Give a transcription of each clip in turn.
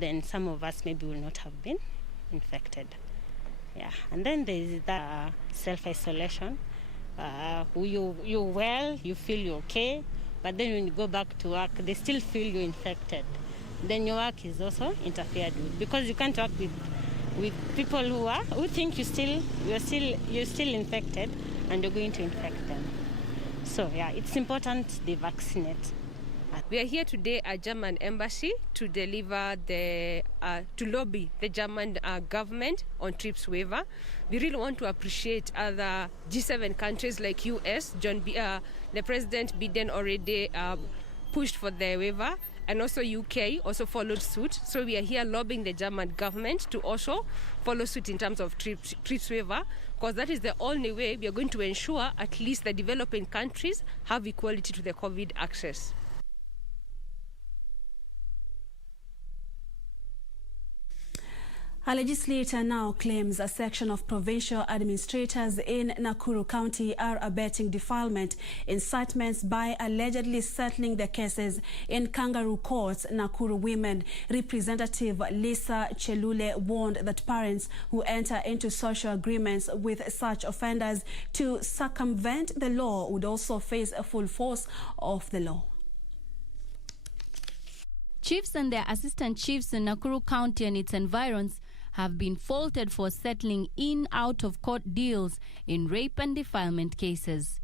then some of us maybe will not have been infected. Yeah, and then there is the self-isolation. You're well, you feel you're okay, but then when you go back to work, they still feel you're infected. Then your work is also interfered with, because you can't work with people who think you're still infected, and you're going to infect them. So yeah, it's important they vaccinate. We are here today at German embassy to deliver to lobby the German government on TRIPS waiver. We really want to appreciate other G7 countries like US. The President Biden already pushed for the waiver, and also UK also followed suit. So we are here lobbying the German government to also follow suit in terms of TRIPS waiver, because that is the only way we are going to ensure at least the developing countries have equality to the COVID access. A legislator now claims a section of provincial administrators in Nakuru County are abetting defilement incitements by allegedly settling the cases in kangaroo courts. Nakuru Women Representative Lisa Chelule warned that parents who enter into social agreements with such offenders to circumvent the law would also face a full force of the law. Chiefs and their assistant chiefs in Nakuru County and its environs have been faulted for settling in out-of-court deals in rape and defilement cases.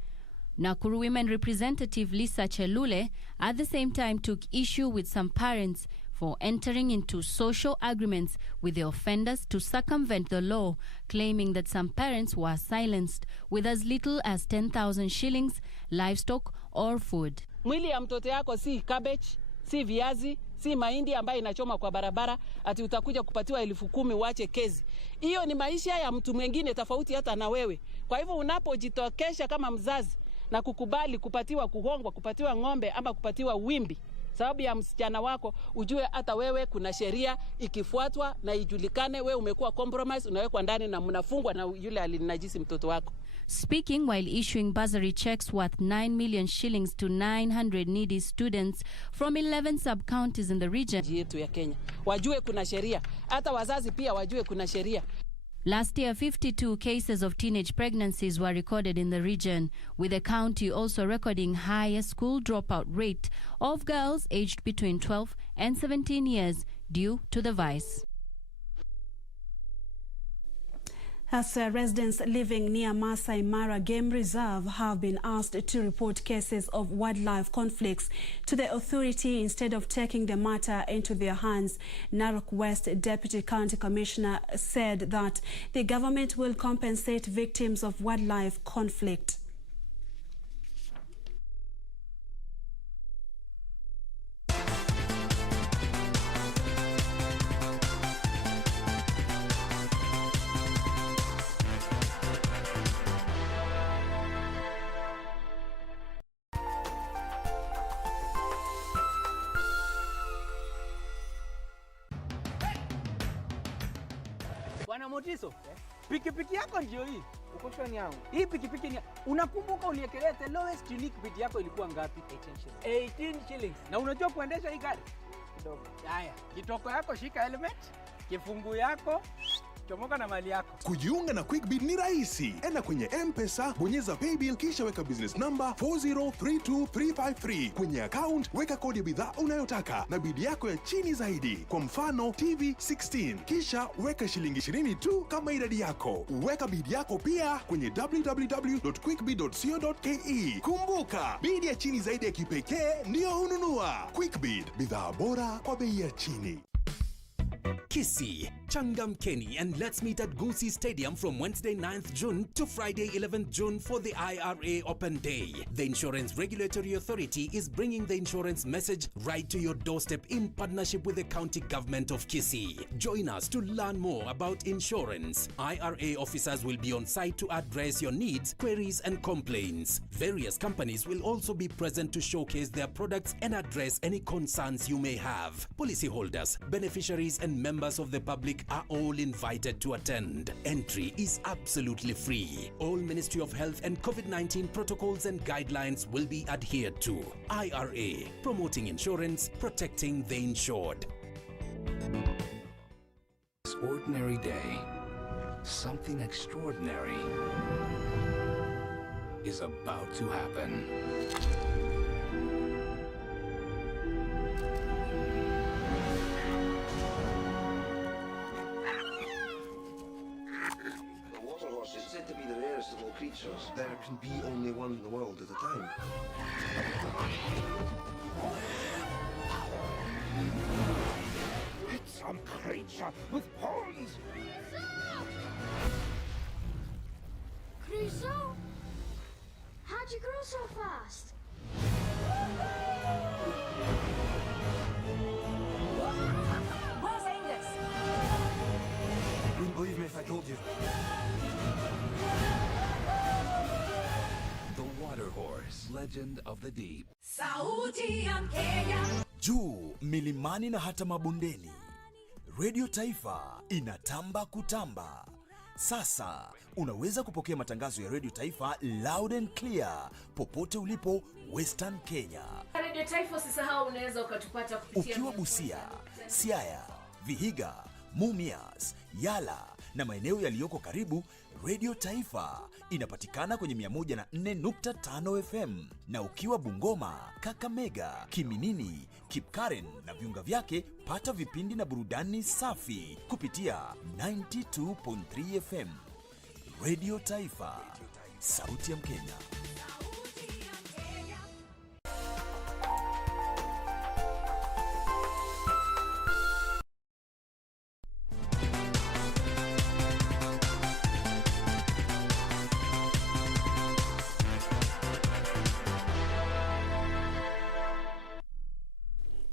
Nakuru Women Representative Lisa Chelule at the same time took issue with some parents for entering into social agreements with the offenders to circumvent the law, claiming that some parents were silenced with as little as 10,000 shillings, livestock or food. Mwili ya mtoto yako si cabbage, si viazi, si mahindi ambayo inachoma kwa barabara, ati utakuja kupatiwa 10,000 uache kezi. Hiyo ni maisha ya mtu mwingine tofauti hata na wewe. Kwa hivyo unapojitokesha kama mzazi na kukubali kupatiwa kuhongwa, kupatiwa ng'ombe ama kupatiwa wimbi sababu ya msichana wako, ujue hata wewe kuna sheria ikifuatwa na ijulikane wewe umekuwa compromise, unawekwa ndani na mnafungwa na yule alinajisi mtoto wako. Speaking while issuing bursary checks worth 9 million shillings to 900 needy students from 11 sub-counties in the region. Yetu ya Kenya wajue kuna sheria, hata wazazi pia wajue kuna sheria. Last year, 52 cases of teenage pregnancies were recorded in the region, with the county also recording higher school dropout rate of girls aged between 12 and 17 years due to the virus. As residents living near Masai Mara Game Reserve have been asked to report cases of wildlife conflicts to the authority instead of taking the matter into their hands. Narok West Deputy County Commissioner said that the government will compensate victims of wildlife conflict. Bwana Motiso, pikipiki yako ndio hii. Uko shwani yangu. Hii pikipiki ni unakumbuka uniekelea the lowest unique bid yako ilikuwa ngapi? 18 shillings. Na unajua kuendesha hii gari? Kidogo. Haya, kitoko yako shika helmet, kifungu yako chomoka na mali yako. Kujiunga na QuickBid ni rahisi. Enda kwenye M-Pesa, bonyeza paybill kisha weka business number 4032353. Kwenye account weka kodi ya bidhaa unayotaka na bid yako ya chini zaidi. Kwa mfano TV 16. Kisha weka shilingi 20 tu kama idadi yako. Weka bid yako pia kwenye www.quickbid.co.ke. Kumbuka, bid ya chini zaidi ya kipekee ndio ununua. QuickBid, bidhaa bora kwa bei ya chini. Kisii, Changamkeni, and let's meet at Gusii Stadium from Wednesday 9th June to Friday 11th June for the IRA Open Day. The Insurance Regulatory Authority is bringing the insurance message right to your doorstep in partnership with the County Government of Kisii. Join us to learn more about insurance. IRA officers will be on site to address your needs, queries, and complaints. Various companies will also be present to showcase their products and address any concerns you may have. Policyholders, beneficiaries, and members of the public are all invited to attend. Entry is absolutely free. All Ministry of Health and COVID-19 protocols and guidelines will be adhered to. IRA, promoting insurance, protecting the insured. ordinary day, something extraordinary is about to happen. The water horse is said to be the rarest of all creatures. There can be only one in the world at a time. It's some creature with horns! Crusoe? How'd you grow so fast? Where's Angus? You wouldn't believe me if I told you. The water horse, legend of the deep. Sauti ya Kenya. Juu milimani na hata mabondeni, Radio Taifa inatamba kutamba. Sasa unaweza kupokea matangazo ya Radio Taifa loud and clear popote ulipo Western Kenya. Radio Taifa usisahau, unaweza ukatupata kupitia ukiwa Busia, Siaya, Vihiga, Mumias, Yala na maeneo yaliyoko karibu. Radio Taifa inapatikana kwenye 104.5 FM, na ukiwa Bungoma, Kakamega, Kiminini, Kipkaren na viunga vyake, pata vipindi na burudani safi kupitia 92.3 FM. Radio Taifa, sauti ya Mkenya.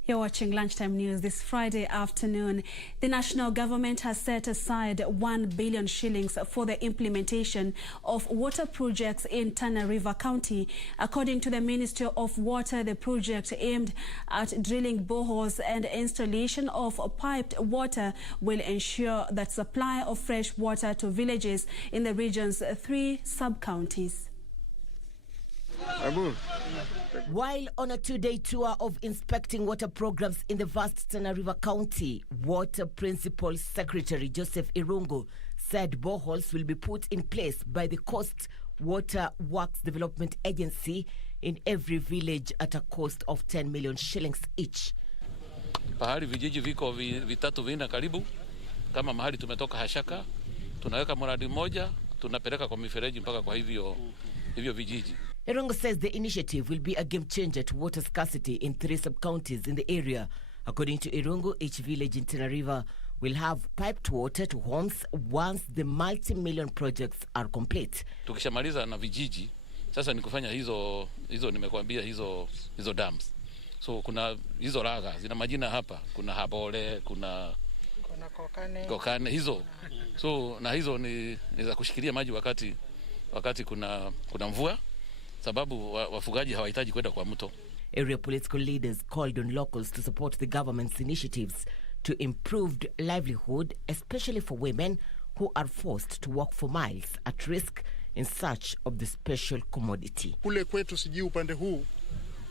You're watching Lunchtime News this Friday afternoon. The national government has set aside 1 billion shillings for the implementation of water projects in Tana River County. According to the Ministry of Water, the project aimed at drilling boreholes and installation of piped water will ensure that supply of fresh water to villages in the region's 3 sub-counties. While on a 2-day tour of inspecting water programs in the vast Tana River County, Water Principal Secretary Joseph Irungu said boreholes will be put in place by the Coast Water Works Development Agency in every village at a cost of 10 million shillings each. Pahali vijiji viko vitatu vina karibu, kama mahali tumetoka Hashaka, tunaweka mradi mmoja, tunapeleka kwa mifereji mpaka kwa hivyo vijiji. Irungu says the initiative will be a game changer to water scarcity in 3 sub-counties in the area. According to Irungu, each village in Tana River will have piped water to homes once the multi-million projects are complete. Tukishamaliza na vijiji, sasa ni kufanya hizo nimekuambia hizo dams. So kuna hizo raga, zina majina hapa, kuna Habole, kuna kokane hizo. So na hizo ni za kushikilia maji wakati kuna mvua, sababu wafugaji hawahitaji kwenda kwa mto. Area political leaders called on locals to support the government's initiatives to improve livelihood, especially for women who are forced to walk for miles at risk in search of the special commodity. Kule kwetu sijui upande huu,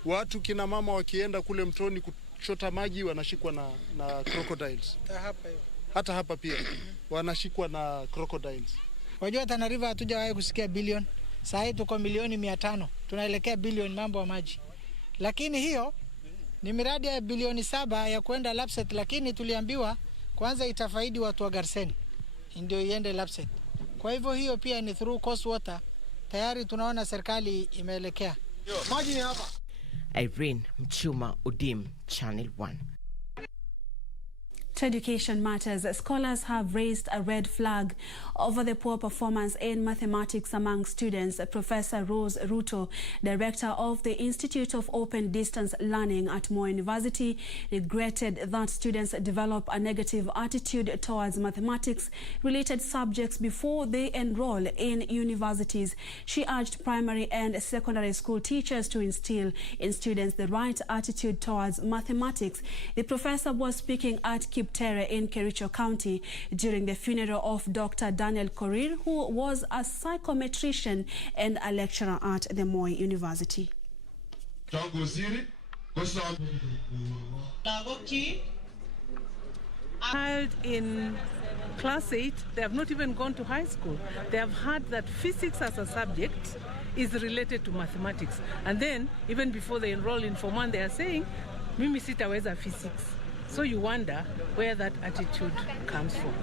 watu kina mama wakienda kule mtoni kuchota maji wanashikwa na crocodiles. Hata hapa pia wanashikwa na crocodiles. Wajua Tana River hatujawahi kusikia bilioni. Sasa hivi tuko milioni 500. Tunaelekea bilioni mambo ya maji. Lakini hiyo ni miradi ya bilioni 7 ya kwenda Lapset, lakini tuliambiwa kwanza itafaidi watu wa Garseni ndio iende Lapset. Kwa hivyo hiyo pia ni through Coast Water. Tayari tunaona serikali imeelekea. Maji ni hapa. Irene Mchuma, Udim, Channel 1. To education matters, scholars have raised a red flag over the poor performance in mathematics among students. Professor Rose Ruto, director of the Institute of Open Distance Learning at Moi University, regretted that students develop a negative attitude towards mathematics-related subjects before they enroll in universities. She urged primary and secondary school teachers to instill in students the right attitude towards mathematics. The professor was speaking at Kiptere in Kericho County during the funeral of Dr. Daniel Korir, who was a psychometrician and a lecturer at the Moi University. Child in class 8, they have not even gone to high school. They have heard that physics as a subject is related to mathematics. And then, even before they enroll in Form 1, they are saying, mimi sitaweza physics. So you wonder where that attitude comes from.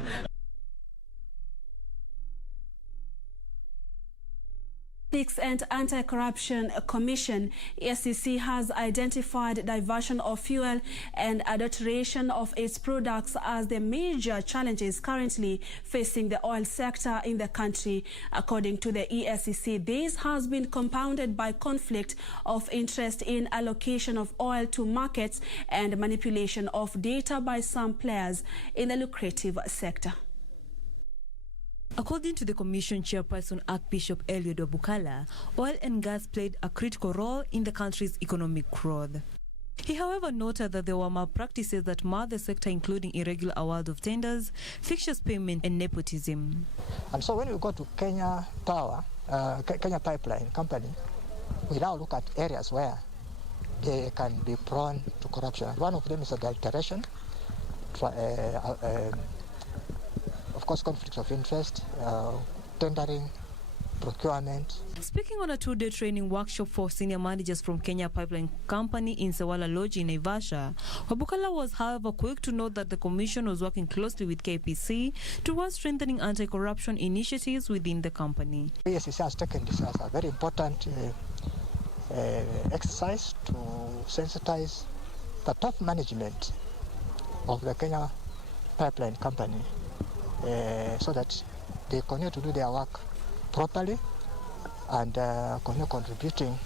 Ethics and Anti-Corruption Commission, EACC, has identified diversion of fuel and adulteration of its products as the major challenges currently facing the oil sector in the country. According to the EACC, this has been compounded by conflict of interest in allocation of oil to markets and manipulation of data by some players in the lucrative sector. According to the Commission chairperson, Archbishop Eliud Obukala, oil and gas played a critical role in the country's economic growth. He, however, noted that there were malpractices that marred the sector, including irregular award of tenders, fictitious payment, and nepotism. And so when we go to Kenya Pipeline Company, we now look at areas where they can be prone to corruption. One of them is adulteration, of course, conflicts of interest, tendering, procurement. Speaking on a two-day training workshop for senior managers from Kenya Pipeline Company in Sewala Lodge in Naivasha, Wabukala was, however, quick to note that the Commission was working closely with KPC towards strengthening anti-corruption initiatives within the company. EACC has taken this as a very important exercise to sensitize the top management of the Kenya Pipeline Company so that they continue to do their work properly and continue contributing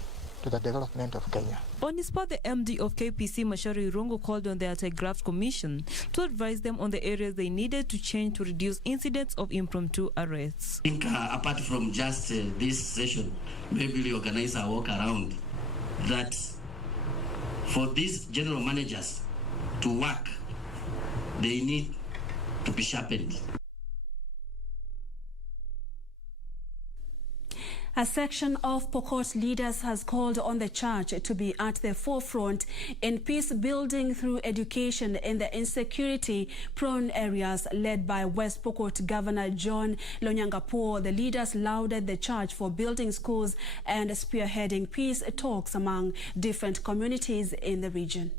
to the development of Kenya. On his part, the MD of KPC, Mashari Irungu, called on the Anti-Graft Commission to advise them on the areas they needed to change to reduce incidents of impromptu arrests. I think apart from just this session, maybe we organize a walk around that for these general managers to work, they need to be sharpened. A section of Pokot leaders has called on the church to be at the forefront in peace building through education in the insecurity-prone areas led by West Pokot Governor John Lonyangapuo. The leaders lauded the church for building schools and spearheading peace talks among different communities in the region.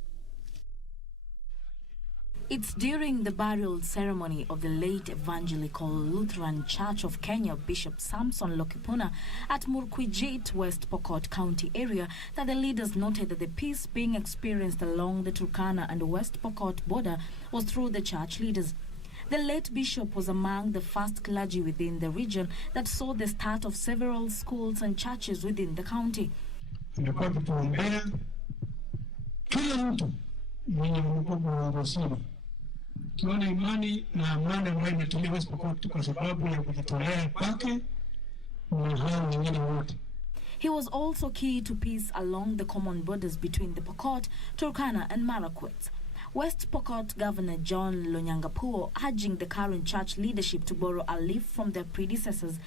It's during the burial ceremony of the late Evangelical Lutheran Church of Kenya Bishop Samson Lokipuna at Murkwijit, West Pokot County area that the leaders noted that the peace being experienced along the Turkana and West Pokot border was through the church leaders. The late bishop was among the first clergy within the region that saw the start of several schools and churches within the county. Tuone imani na amani ambayo imetulia West Pokot kwa sababu ya kujitolea kwake na hao wengine wote. He was also key to peace along the common borders between the Pokot, Turkana and Marakwet. West Pokot Governor John Lonyangapuo urging the current church leadership to borrow a leaf from their predecessors.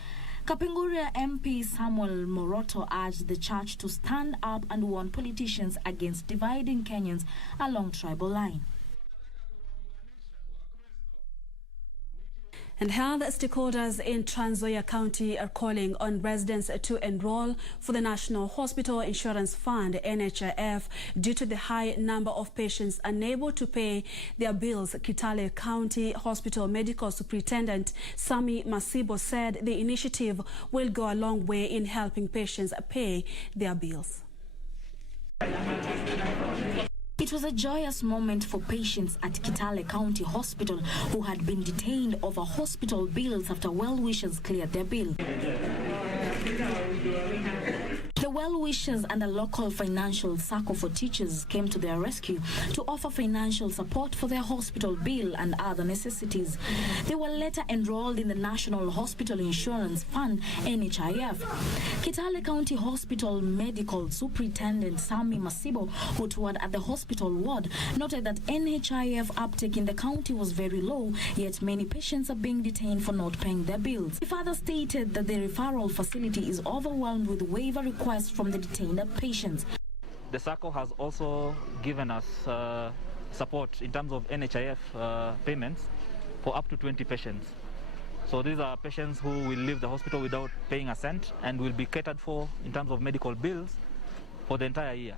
Kapenguria MP Samuel Moroto urged the church to stand up and warn politicians against dividing Kenyans along tribal line. And health stakeholders in Trans Nzoia County are calling on residents to enroll for the National Hospital Insurance Fund, NHIF, due to the high number of patients unable to pay their bills. Kitale County Hospital Medical Superintendent Sami Masibo said the initiative will go a long way in helping patients pay their bills. It was a joyous moment for patients at Kitale County Hospital who had been detained over hospital bills after well-wishers cleared their bill. The well-wishers and a local financial circle for teachers came to their rescue to offer financial support for their hospital bill and other necessities. They were later enrolled in the National Hospital Insurance Fund, NHIF. Kitale County Hospital Medical Superintendent Sami Masibo, who toured at the hospital ward, noted that NHIF uptake in the county was very low, yet many patients are being detained for not paying their bills. He further stated that the referral facility is overwhelmed with waiver requests from the detained patients. The circle has also given us support in terms of NHIF payments for up to 20 patients. So these are patients who will leave the hospital without paying a cent and will be catered for in terms of medical bills for the entire year.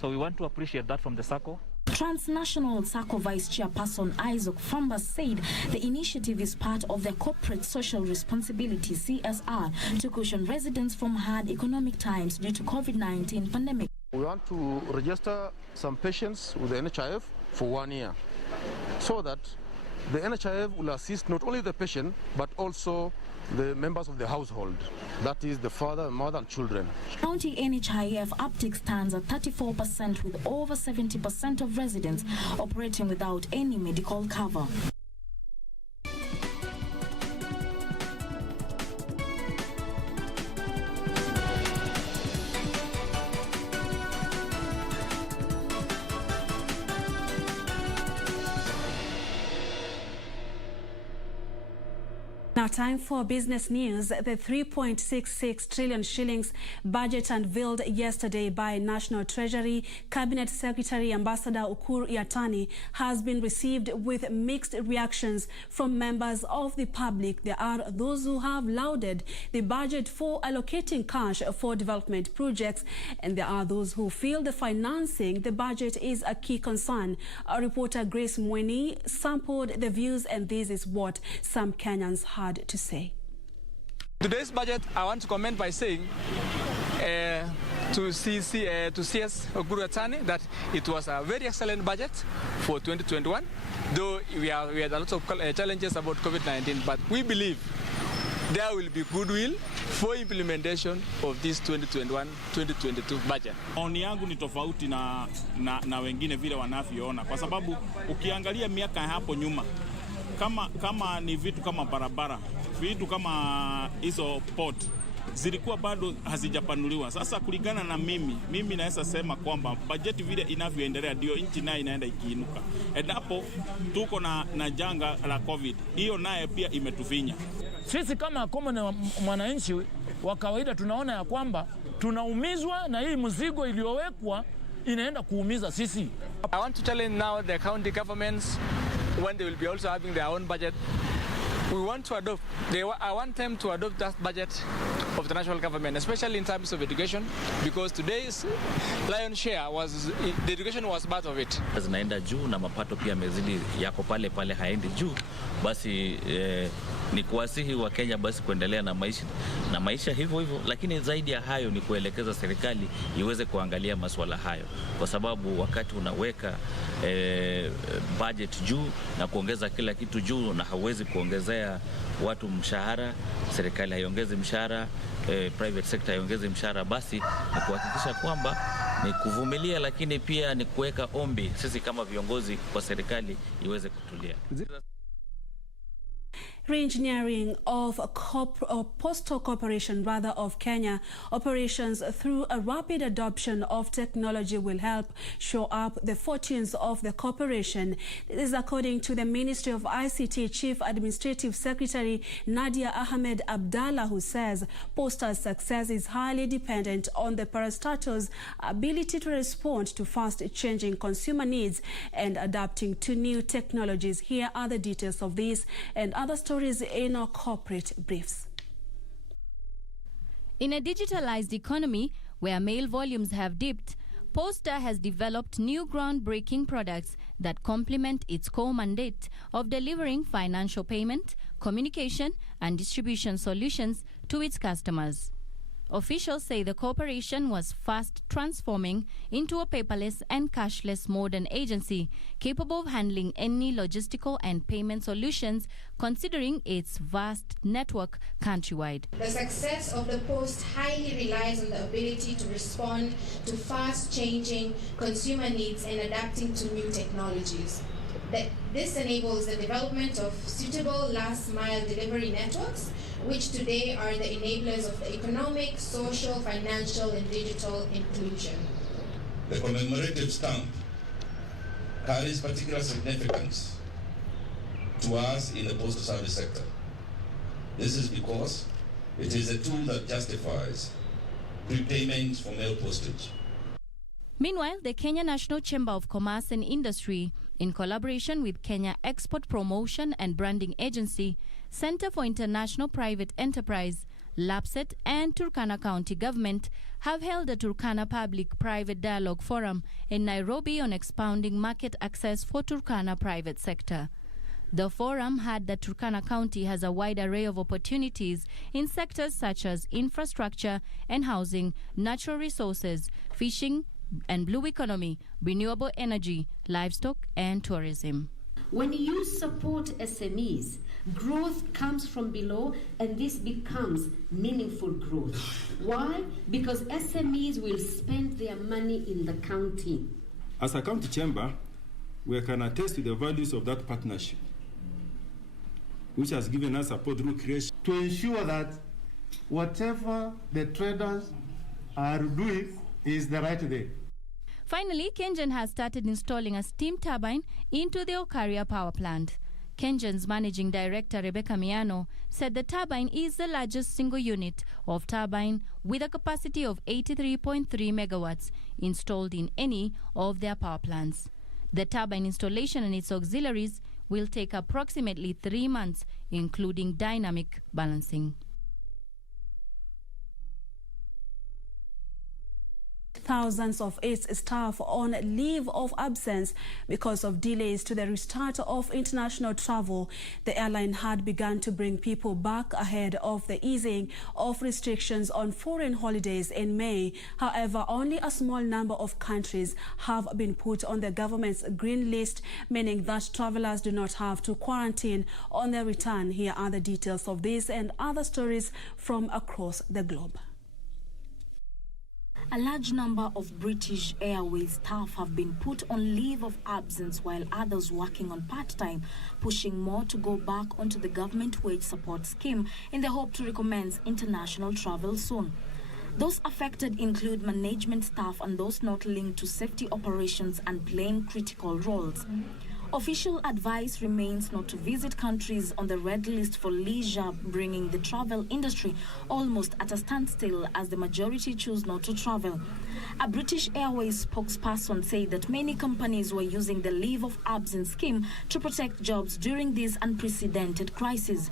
So we want to appreciate that from the SACCO. Transnational SACCO Vice Chairperson Isaac Fambas said the initiative is part of their corporate social responsibility (CSR) to cushion residents from hard economic times due to COVID-19 pandemic. We want to register some patients with the NHIF for 1 year so that the NHIF will assist not only the patient but also the members of the household, that is the father, mother and children. County NHIF uptake stands at 34% with over 70% of residents operating without any medical cover. Now time for business news. The 3.66 trillion shillings budget unveiled yesterday by National Treasury Cabinet Secretary Ambassador Ukur Yatani has been received with mixed reactions from members of the public. There are those who have lauded the budget for allocating cash for development projects, and there are those who feel the financing the budget is a key concern. Our reporter Grace Mweni sampled the views, and this is what some Kenyans had to say. Today's budget, I want to comment by saying to CS Ukur Yatani that it was a very excellent budget for 2021, though we had a lot of challenges about COVID-19, but we believe there will be goodwill for implementation of this 2021-2022 budget. Maoni yangu ni tofauti na wengine vile wanavyoona, kwa sababu ukiangalia miaka hapo nyuma kama ni vitu kama barabara, vitu kama hizo port zilikuwa bado hazijapanuliwa. Sasa kulingana na mimi naweza sema kwamba bajeti vile inavyoendelea ndio nchi nayo inaenda ikiinuka. Endapo tuko na janga la COVID, hiyo naye pia imetufinya. Sisi kama mwananchi wa kawaida tunaona ya kwamba tunaumizwa na hii mzigo iliyowekwa inaenda kuumiza sisi. I want to challenge now the county governments when they will be also having their own budget. We want to adopt, I want them to adopt that budget of the national government, especially in terms of education, because today's lion's share was, the education was part of it. Zinaenda juu na mapato pia mezidi yako pale haendi juu, basi ni kuwasihi wa Kenya basi kuendelea na maisha hivyo, lakini zaidi ya hayo ni kuelekeza serikali iweze kuangalia masuala hayo, kwa sababu wakati unaweka budget juu na kuongeza kila kitu juu na hauwezi kuongezea watu mshahara, serikali haiongezi mshahara, private sector haiongezi mshahara, basi ni kuhakikisha kwamba ni kuvumilia, lakini pia ni kuweka ombi sisi kama viongozi kwa serikali iweze kutulia. Re-engineering of Postal Corporation of Kenya operations through a rapid adoption of technology will help shore up the fortunes of the corporation. This is according to the Ministry of ICT Chief Administrative Secretary Nadia Ahmed Abdallah, who says Postal's success is highly dependent on the parastatal's ability to respond to fast-changing consumer needs and adapting to new technologies. Here are the details of this and other stories in our corporate briefs. In a digitalized economy where mail volumes have dipped, Posta has developed new groundbreaking products that complement its core mandate of delivering financial payment, communication, and distribution solutions to its customers. Officials say the corporation was fast transforming into a paperless and cashless modern agency capable of handling any logistical and payment solutions considering its vast network countrywide. The success of the Post highly relies on the ability to respond to fast-changing consumer needs and adapting to new technologies. This enables the development of suitable last-mile delivery networks, which today are the enablers of the economic, social, financial, and digital inclusion. The commemorative stamp carries particular significance to us in the postal service sector. This is because it is a tool that justifies prepayment for mail postage. Meanwhile, the Kenya National Chamber of Commerce and Industry in collaboration with Kenya Export Promotion and Branding Agency, Center for International Private Enterprise, LAPSET, and Turkana County Government have held a Turkana Public-Private Dialogue Forum in Nairobi on expounding market access for Turkana private sector. The forum had that Turkana County has a wide array of opportunities in sectors such as infrastructure and housing, natural resources, fishing and blue economy, renewable energy, livestock and tourism. When you support SMEs, growth comes from below, and this becomes meaningful growth. Why? Because SMEs will spend their money in the county. As a county chamber, we can attest to the values of that partnership, which has given us support through creation to ensure that whatever the traders are doing is the right way. Finally, KenGen has started installing a steam turbine into the Okaria power plant. KenGen's managing director, Rebecca Miano, said the turbine is the largest single unit of turbine with a capacity of 83.3 megawatts installed in any of their power plants. The turbine installation and its auxiliaries will take approximately 3 months, including dynamic balancing. Thousands of its staff on leave of absence because of delays to the restart of international travel. The airline had begun to bring people back ahead of the easing of restrictions on foreign holidays in May. However, only a small number of countries have been put on the government's green list, meaning that travelers do not have to quarantine on their return. Here are the details of this and other stories from across the globe. A large number of British Airways staff have been put on leave of absence, while others working on part-time, pushing more to go back onto the government wage support scheme in the hope to recommence international travel soon. Those affected include management staff and those not linked to safety operations and playing critical roles. Official advice remains not to visit countries on the red list for leisure, bringing the travel industry almost at a standstill as the majority choose not to travel. A British Airways spokesperson said that many companies were using the leave of absence scheme to protect jobs during this unprecedented crisis.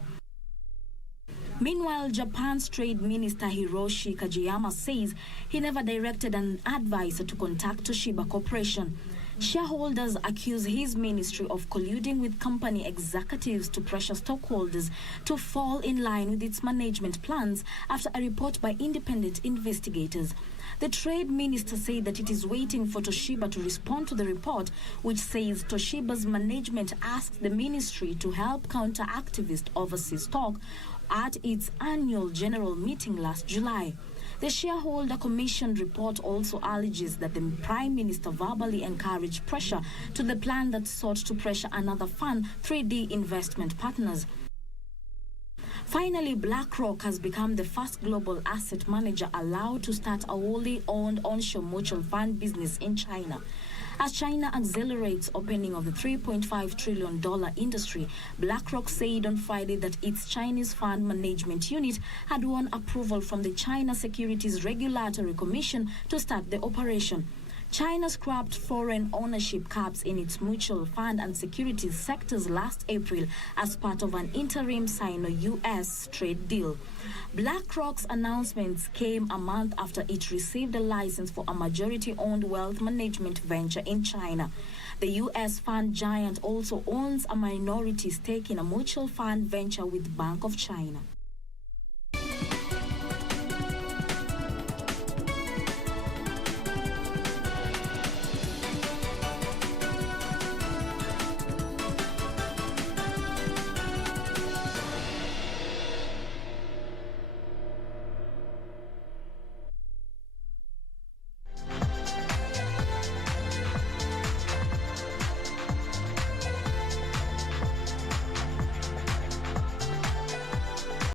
Meanwhile, Japan's Trade Minister Hiroshi Kajiyama says he never directed an advisor to contact Toshiba Corporation. Shareholders accuse his ministry of colluding with company executives to pressure stockholders to fall in line with its management plans after a report by independent investigators. The trade minister said that it is waiting for Toshiba to respond to the report, which says Toshiba's management asked the ministry to help counter activist overseas talk at its annual general meeting last July. The Shareholder Commission report also alleges that the Prime Minister verbally encouraged pressure to the plan that sought to pressure another fund, 3D Investment Partners. Finally, BlackRock has become the first global asset manager allowed to start a wholly owned onshore mutual fund business in China. As China accelerates opening of the $3.5 trillion industry, BlackRock said on Friday that its Chinese fund management unit had won approval from the China Securities Regulatory Commission to start the operation. China scrapped foreign ownership caps in its mutual fund and securities sectors last April as part of an interim Sino-US trade deal. BlackRock's announcements came a month after it received a license for a majority-owned wealth management venture in China. The U.S. fund giant also owns a minority stake in a mutual fund venture with Bank of China.